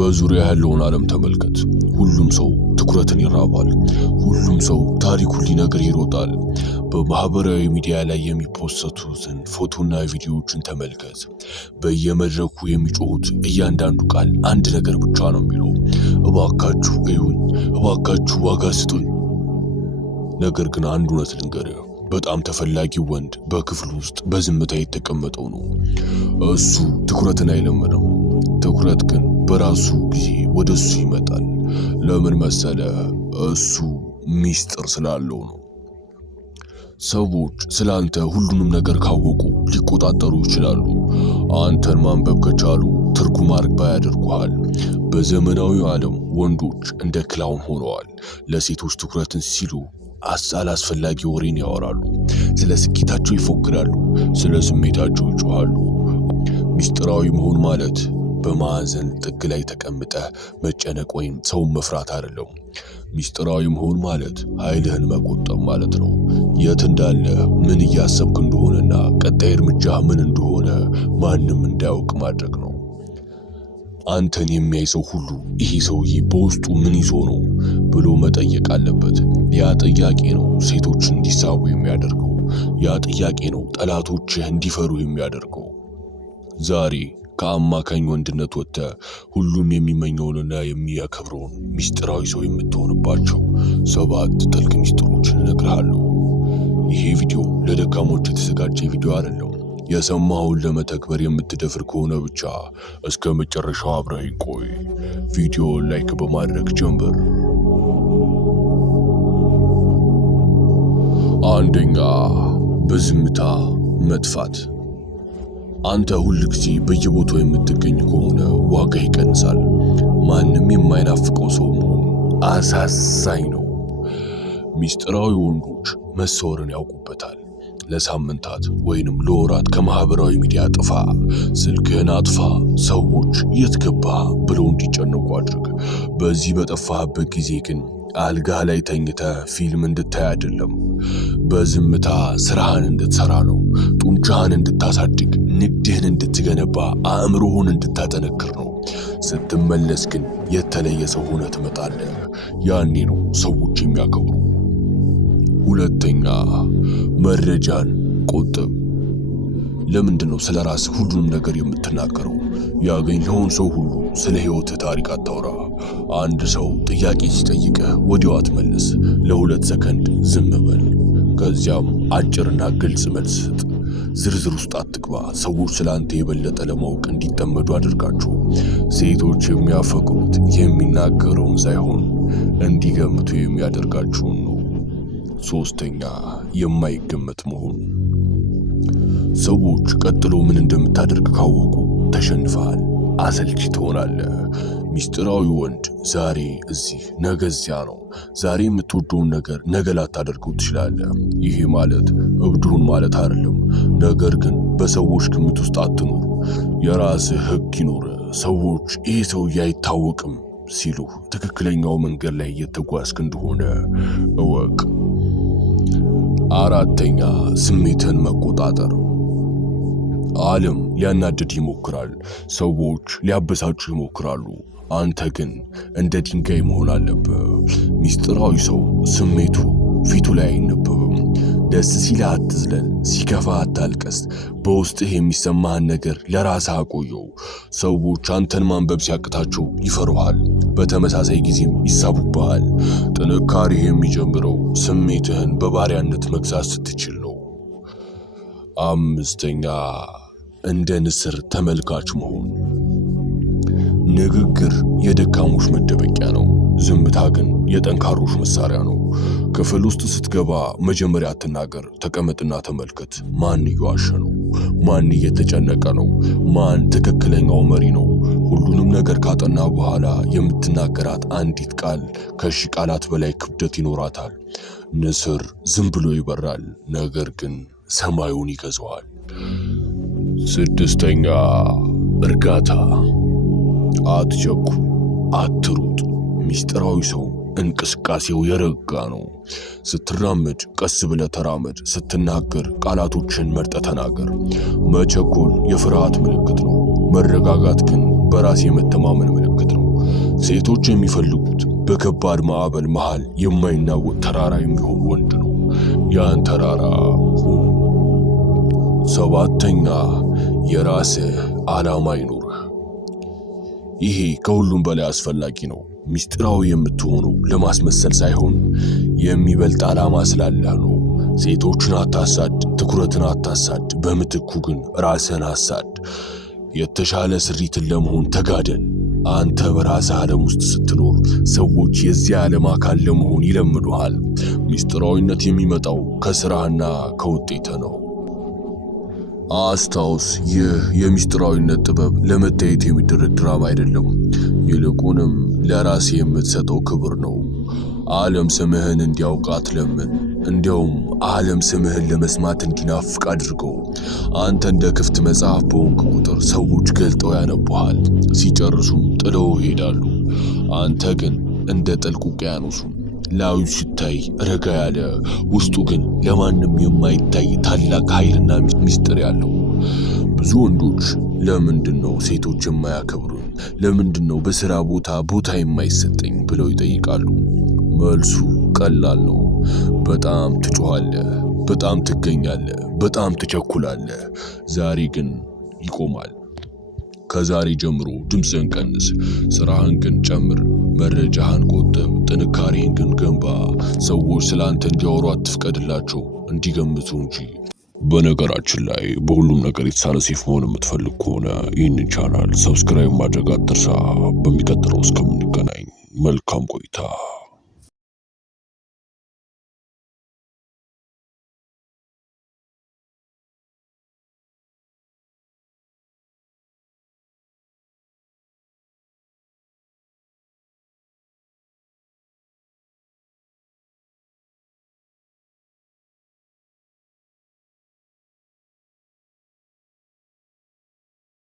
በዙሪያ ያለውን ዓለም ተመልከት። ሁሉም ሰው ትኩረትን ይራባል። ሁሉም ሰው ታሪኩን ሊነግር ይሮጣል። በማህበራዊ ሚዲያ ላይ የሚፖስቱትን ፎቶና ቪዲዮዎችን ተመልከት። በየመድረኩ የሚጮሁት እያንዳንዱ ቃል አንድ ነገር ብቻ ነው የሚለው፣ እባካችሁ እዩኝ፣ እባካችሁ ዋጋ ስጡኝ። ነገር ግን አንድ እውነት ልንገርህ፣ በጣም ተፈላጊው ወንድ በክፍል ውስጥ በዝምታ የተቀመጠው ነው። እሱ ትኩረትን አይለምንም። ትኩረት ግን በራሱ ጊዜ ወደሱ ይመጣል። ለምን መሰለ? እሱ ሚስጥር ስላለው ነው። ሰዎች ስላንተ ሁሉንም ነገር ካወቁ ሊቆጣጠሩ ይችላሉ። አንተን ማንበብ ከቻሉ ትርጉም አልባ ያደርጉሃል። በዘመናዊው ዓለም ወንዶች እንደ ክላውን ሆነዋል። ለሴቶች ትኩረትን ሲሉ አላስፈላጊ ወሬን ያወራሉ። ስለ ስኬታቸው ይፎክራሉ፣ ስለ ስሜታቸው ይጮሃሉ። ሚስጥራዊ መሆን ማለት በማዕዘን ጥግ ላይ ተቀምጠህ መጨነቅ ወይም ሰውን መፍራት አይደለም። ሚስጥራዊ መሆን ማለት ኃይልህን መቆጠብ ማለት ነው። የት እንዳለ፣ ምን እያሰብክ እንደሆነና ቀጣይ እርምጃህ ምን እንደሆነ ማንም እንዳያውቅ ማድረግ ነው። አንተን የሚያይ ሰው ሁሉ ይሄ ሰውዬ በውስጡ ምን ይዞ ነው ብሎ መጠየቅ አለበት። ያ ጥያቄ ነው ሴቶችን እንዲሳቡ የሚያደርገው። ያ ጥያቄ ነው ጠላቶችህ እንዲፈሩ የሚያደርገው። ዛሬ ከአማካኝ ወንድነት ወጥተህ ሁሉም የሚመኘውንና የሚያከብረውን ሚስጥራዊ ሰው የምትሆንባቸው 7 ጥልቅ ሚስጥሮችን እነግርሃለሁ። ይሄ ቪዲዮ ለደካሞች የተዘጋጀ ቪዲዮ አይደለም። የሰማኸውን ለመተግበር የምትደፍር ከሆነ ብቻ እስከ መጨረሻው አብረኸኝ ቆይ። ቪዲዮ ላይክ በማድረግ ጀምር። አንደኛ፣ በዝምታ መጥፋት። አንተ ሁል ጊዜ በየቦታው የምትገኝ ከሆነ ዋጋ ይቀንሳል። ማንም የማይናፍቀው ሰው መሆን አሳዛኝ ነው። ሚስጥራዊ ወንዶች መሰወርን ያውቁበታል። ለሳምንታት ወይንም ለወራት ከማህበራዊ ሚዲያ ጥፋ፣ ስልክህን አጥፋ፣ ሰዎች የት ገባ ብለው እንዲጨነቁ አድርግ። በዚህ በጠፋህበት ጊዜ ግን አልጋ ላይ ተኝተህ ፊልም እንድታይ አይደለም፣ በዝምታ ስራህን እንድትሰራ ነው። ጡንቻህን እንድታሳድግ፣ ንግድህን እንድትገነባ፣ አእምሮህን እንድታጠነክር ነው። ስትመለስ ግን የተለየ ሰው ሆነህ ትመጣለህ። ያኔ ነው ሰዎች የሚያከብሩ። ሁለተኛ፣ መረጃን ቆጥብ። ለምንድነው ስለ ራስህ ሁሉንም ነገር የምትናገረው? ያገኘኸውን ሰው ሁሉ ስለ ህይወትህ ታሪክ አታውራ። አንድ ሰው ጥያቄ ሲጠይቅህ ወዲያው አትመልስ። ለ2 ሰከንድ ዝም በል። ከዚያም አጭርና ግልጽ መልስ ስጥ። ዝርዝር ውስጥ አትግባ። ሰዎች ስላንተ የበለጠ ለማወቅ እንዲጠመዱ አድርጋቸው። ሴቶች የሚያፈቅሩት የሚናገረውን ሳይሆን እንዲገምቱ የሚያደርጋቸውን ነው። ሶስተኛ፣ የማይገመት መሆን። ሰዎች ቀጥሎ ምን እንደምታደርግ ካወቁ ተሸንፈሃል፣ አሰልቺ ትሆናለህ። ሚስጥራዊ ወንድ ዛሬ እዚህ ነገ እዚያ ነው። ዛሬ የምትወደውን ነገር ነገ ላታደርገው ትችላለህ። ይሄ ማለት እብድሁን ማለት አይደለም። ነገር ግን በሰዎች ግምት ውስጥ አትኑር። የራስህ ህግ ይኑር። ሰዎች ይሄ ሰውዬ አይታወቅም ሲሉ ትክክለኛው መንገድ ላይ እየተጓዝክ እንደሆነ እወቅ። አራተኛ፣ ስሜትን መቆጣጠር። ዓለም ሊያናድድ ይሞክራል። ሰዎች ሊያበሳጩ ይሞክራሉ። አንተ ግን እንደ ድንጋይ መሆን አለብህ። ሚስጥራዊ ሰው ስሜቱ ፊቱ ላይ አይነበብም። ደስ ሲልህ አትዝለል፣ ሲከፋ አታልቀስ። በውስጥህ የሚሰማህን ነገር ለራስህ አቆየው። ሰዎች አንተን ማንበብ ሲያቅታቸው ይፈሩሃል፣ በተመሳሳይ ጊዜም ይሳቡብሃል። ጥንካሬህ የሚጀምረው ስሜትህን በባሪያነት መግዛት ስትችል ነው። አምስተኛ፣ እንደ ንስር ተመልካች መሆን። ንግግር የደካሞች መደበቂያ ነው። ዝምታ ግን የጠንካሮች መሳሪያ ነው። ክፍል ውስጥ ስትገባ መጀመሪያ አትናገር። ተቀመጥና ተመልከት። ማን እየዋሸ ነው? ማን እየተጨነቀ ነው? ማን ትክክለኛው መሪ ነው? ሁሉንም ነገር ካጠና በኋላ የምትናገራት አንዲት ቃል ከ1000 ቃላት በላይ ክብደት ይኖራታል። ንስር ዝም ብሎ ይበራል፣ ነገር ግን ሰማዩን ይገዛዋል። ስድስተኛ፣ እርጋታ። አትቸኩል፣ አትሩጥ። ሚስጥራዊ ሰው እንቅስቃሴው የረጋ ነው። ስትራመድ ቀስ ብለህ ተራመድ። ስትናገር ቃላቶችን መርጠህ ተናገር። መቸኮል የፍርሃት ምልክት ነው። መረጋጋት ግን በራስ የመተማመን ምልክት ነው። ሴቶች የሚፈልጉት በከባድ ማዕበል መሃል የማይናወጥ ተራራ የሚሆን ወንድ ነው። ያን ተራራ ሁን። 7ኛ የራስህ ዓላማ ይኑርህ። ይሄ ከሁሉም በላይ አስፈላጊ ነው። ሚስጥራዊ የምትሆነው ለማስመሰል ሳይሆን የሚበልጥ ዓላማ ስላለህ ነው። ሴቶችን አታሳድ፣ ትኩረትን አታሳድ። በምትኩ ግን ራስህን አሳድ። የተሻለ ስሪትን ለመሆን ተጋደል። አንተ በራስህ ዓለም ውስጥ ስትኖር ሰዎች የዚህ ዓለም አካል ለመሆን ይለምዱሃል። ሚስጥራዊነት የሚመጣው ከስራህና ከውጤትህ ነው። አስታውስ፣ ይህ የሚስጥራዊነት ጥበብ ለመታየት የሚደረግ ድራማ አይደለም። ይልቁንም ለራስ የምትሰጠው ክብር ነው። ዓለም ስምህን እንዲያውቅ አትለምን። እንዲያውም ዓለም ስምህን ለመስማት እንዲናፍቅ አድርገው። አንተ እንደ ክፍት መጽሐፍ በሆንክ ቁጥር ሰዎች ገልጠው ያነቡሃል። ሲጨርሱም ጥለው ይሄዳሉ። አንተ ግን እንደ ጥልቅ ውቅያኖሱን ላዩ ሲታይ ረጋ ያለ፣ ውስጡ ግን ለማንም የማይታይ ታላቅ ኃይልና ሚስጥር ያለው። ብዙ ወንዶች ለምንድን ነው ሴቶች የማያከብሩኝ? ለምንድን ነው በሥራ ቦታ የማይሰጠኝ ብለው ይጠይቃሉ። መልሱ ቀላል ነው። በጣም ትጮኻለህ፣ በጣም ትገኛለህ፣ በጣም ትቸኩላለህ። ዛሬ ግን ይቆማል። ከዛሬ ጀምሮ ድምፅህን ቀንስ፣ ስራህን ግን ጨምር፣ መረጃህን ቆጥብ፣ ጥንካሬህን ግን ገንባ። ሰዎች ስላንተ እንዲያወሩ አትፍቀድላቸው፣ እንዲገምቱ እንጂ። በነገራችን ላይ በሁሉም ነገር የተሳለ ሴፍ መሆን የምትፈልግ ከሆነ ይህንን ቻናል ሰብስክራይብ ማድረግ አትርሳ። በሚቀጥለው እስከምንገናኝ መልካም ቆይታ።